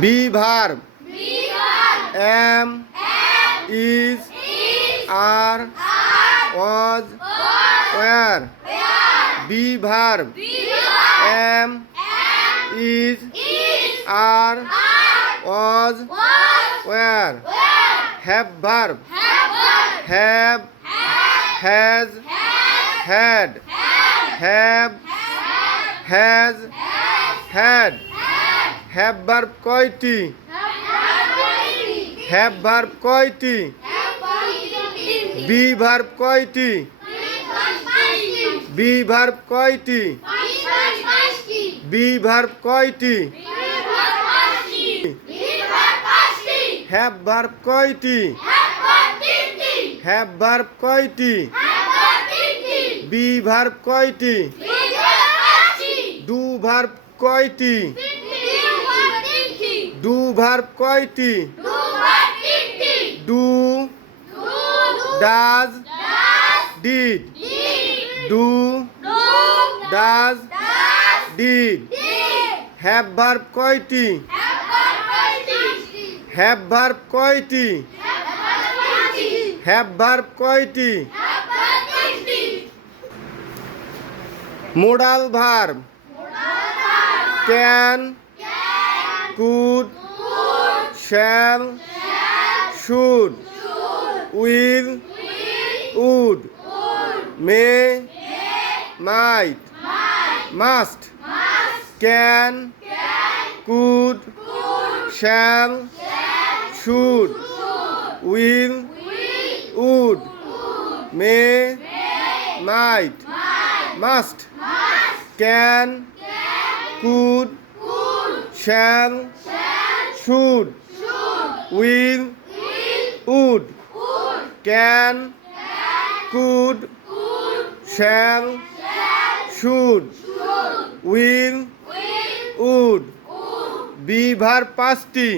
Be verb. Am, is, are, was, were. Be verb. Am, is, are, was, were. Have verb. Have, has, had. Have, has, had. Have verb কয়টি? Have verb কয়টি? Be verb কয়টি? Be verb কয়টি? Be verb কয়টি? Have verb কয়টি? Have verb কয়টি? Be verb কয়টি? Do verb কয়টি? Do verb কয়টি? Do, does, did. Do, does, did. Have verb কয়টি? Have verb কয়টি? Have verb কয়টি? Modal verb. Can, could, shall, should, will, would, may, might, must. Can, could, shall, should, will, would, may, might, must. Can, could, shall, should, will, would. Can, could, shall, should, will, would. Be verb পাঁচটি।